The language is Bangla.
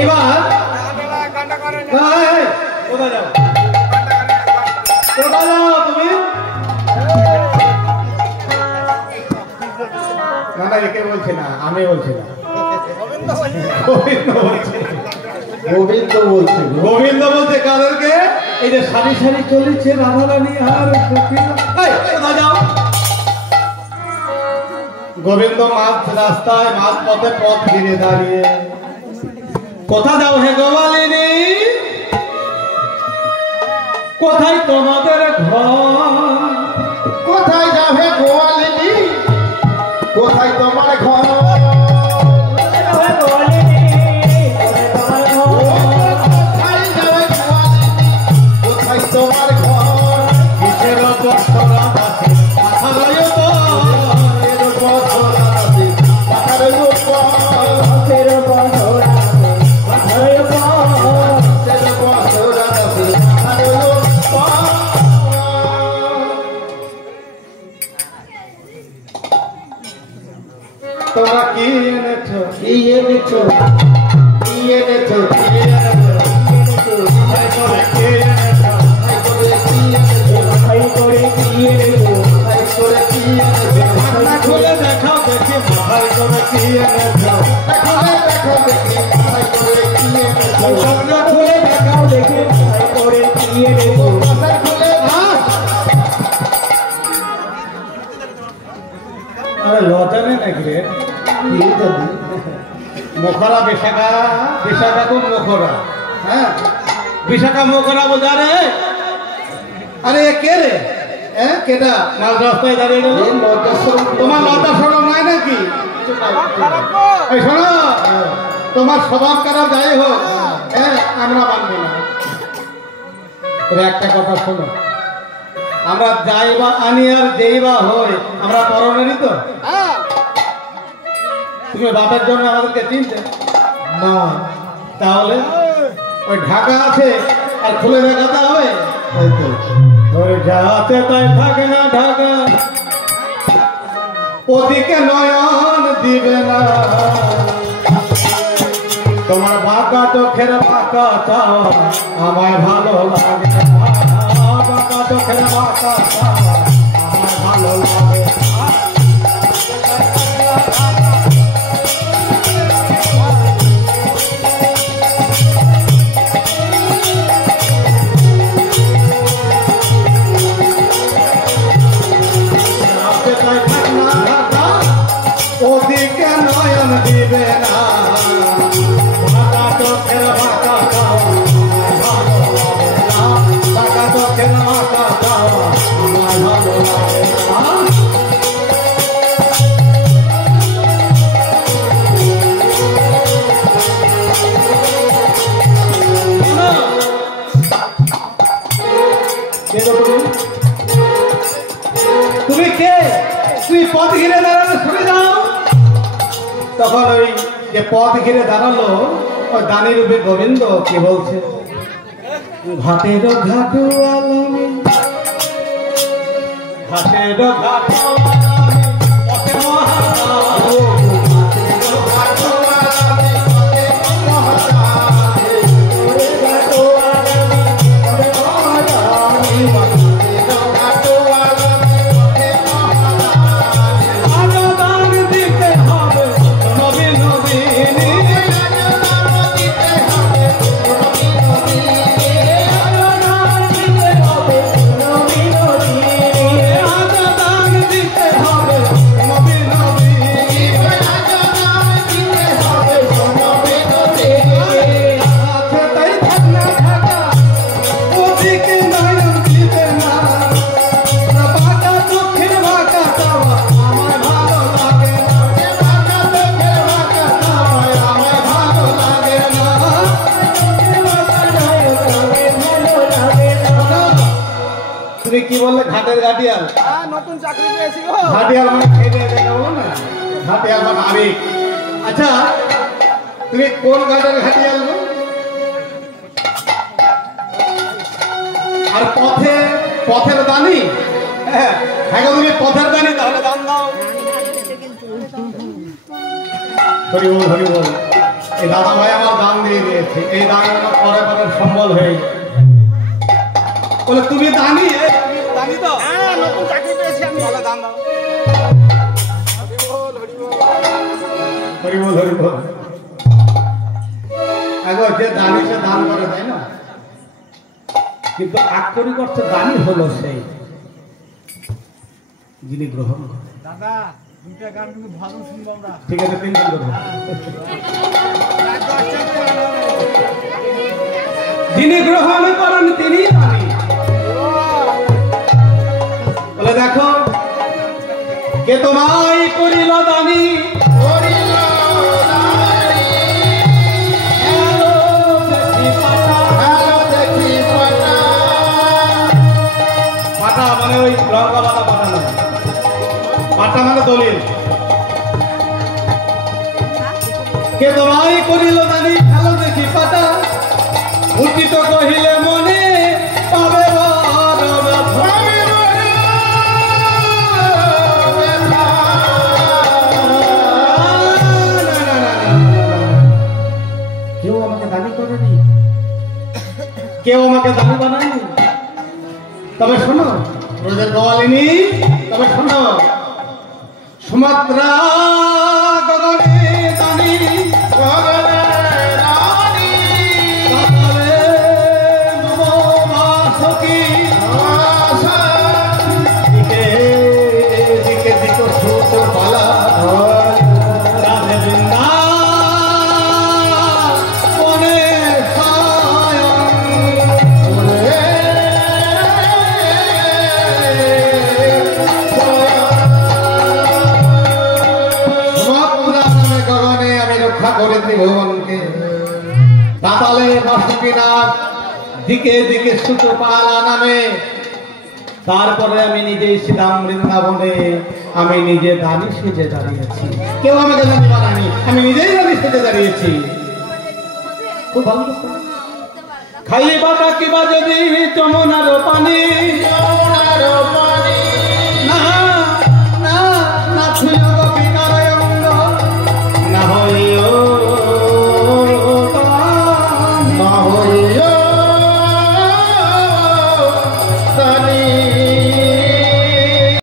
এবার কোথায় যাও তুমি? না না একে বলছে না, আমি বলছি না, গোবিন্দ বলছে। গোবিন্দ বলছে কাদেরকে? এই যে সারি সারি চলেছে রাধারানী আর কোথায় যাও? গোবিন্দ মাঝ রাস্তায় মাঝ পথে পথ ঘিরে দাঁড়িয়ে, কোথা যাও হে গোপালিনী? কোথায় তোমাদের ঘর? কোথায় যাও হে গোপালিনী? কোথায় তোমার ঘর? তোমার ঘর কিসের বছরা আছে মাথার উপর, মাথার উপর, মাথার উপর, মাথার উপর। তোমরা কি এনেছো? কি এনেছো? কি এনেছো? কি এনেছো? খুলে দেখাও দেখি মাথায় করে কি এনেছো? খুলে দেখাও দেখি মাথায় করে কি এনেছো? আরে লজ্জা নেই নাকি রে? মুখরা বিশাখা, বিশাখা খুব মুখরা। হ্যাঁ বিশাখা মুখরা বোঝা রে। আরে কে রে? হ্যাঁ কেটা মাঝ রাস্তায় দাঁড়িয়ে গেল? তোমার লজ্জা শরম নাই নাকি? এই শোনো, তোমার স্বভাব খারাপ যাই হোক, হ্যাঁ আমরা মানবো না। একটা কথা শোনো, আমরা যাই বা আনি আর যেই বা হই, আমরা পরনেরই তো। তুমি বাপের জন্য আমাদেরকে চিনতে না, তাহলে ওই ঢাকা আছে আর খুলে দেখাতে হবে? ওই যা আছে তাই থাকে না ঢাকা, ওদিকে নয়ন দিবে না। তোমার বাঁকা চোখের বাঁকা চাওয়া আমায় ভালো লাগে না, বাঁকা চোখের বাঁকা চাওয়া আমায় ভালো লাগে না। ওদিকে নয়ন দিবে না, বাঁকা চোখের বাঁকা চাওয়া ভালো লাগে না, বাঁকা চোখের বাঁকা চাওয়া আমার ভালো লাগে না। তুমি কে? তুমি পথ ঘিরে দাঁড়ানো শুনে যাও। তখন ওই যে পথ ঘিরে দাঁড়ালো ওই দানি রূপে গোবিন্দ কি বলছে? ঘাটের ঘাটু আলমী, ঘাটের ঘাটু আলমী পথে মহারাজ, তুমি কি বললে? ঘাটের ঘাটিয়াল? নতুন চাকরি পেয়েছি গো। ঘাটিয়াল মানে খেতে দেয় বলো না, ঘাটিয়াল মানে আবেগ। আচ্ছা তুমি কোন ঘাটের ঘাটিয়াল গো? আর পথে পথের দানি? হ্যাঁ গো তুমি পথের দানি, তাহলে দান দাও। হরি বল হরি বল। এই দাদা ভাই আমার দান দিয়ে দিয়েছে, এই দান পরে পরে সম্বল হয়ে যায়। বলে তুমি দানি? দানি তো? হ্যাঁ, নতুন চাকরি পেয়েছি আমি। তাহলে দান দাও। হরিবল হরিবল। একবার যে দানি সে দান করে, তাই না? কিন্তু আক্ষরিক অর্থে দানি হলো সেই যিনি গ্রহণ করে। দাদা দুইটা গান কিন্তু ভালো শুনবো আমরা। ঠিক আছে, 3 গান করবো। যিনি গ্রহণ করেন তিনি দানি। বলে দেখো, কে তোমায় করিল দানি, করিল দানি। হ্যালো দেখি পাটা, হ্যালো দেখি পাটা। পাটা মানে ওই রঙওয়ালা পাটা নয়, পাটা মানে দলিল। কে তোমায় করিল দানি, হ্যালো দেখি পাটা। উচিত কহিলে মনে পাবে কেউ আমাকে দানি করেনি, কেউ আমাকে দানি বানায়নি। তবে শোনো রোজের গোয়ালিনী, তবে শোনো, সুমাত্রা গগনে দানি, গগনে দানি, গগনে নববাসকি, দিকে দিকে দিকে সুত পালা, রাধে বৃন্দা বনে সায়ন, গগনে আমি রক্ষা করে ত্রিভুবনকে। পাতালে বাসুকিনাথ, দিকে দিকে সুতপালা নামে। তারপরে আমি নিজে ছিলাম বৃন্দাবনে, আমি নিজে দানি সেজে দাঁড়িয়েছি। কেউ আমাকে দানি বানায়নি, আমি নিজেই দানি সেজে দাঁড়িয়েছি। খুব ভালো। খাইলে বাটা কিবা যদি যমুনার পানি,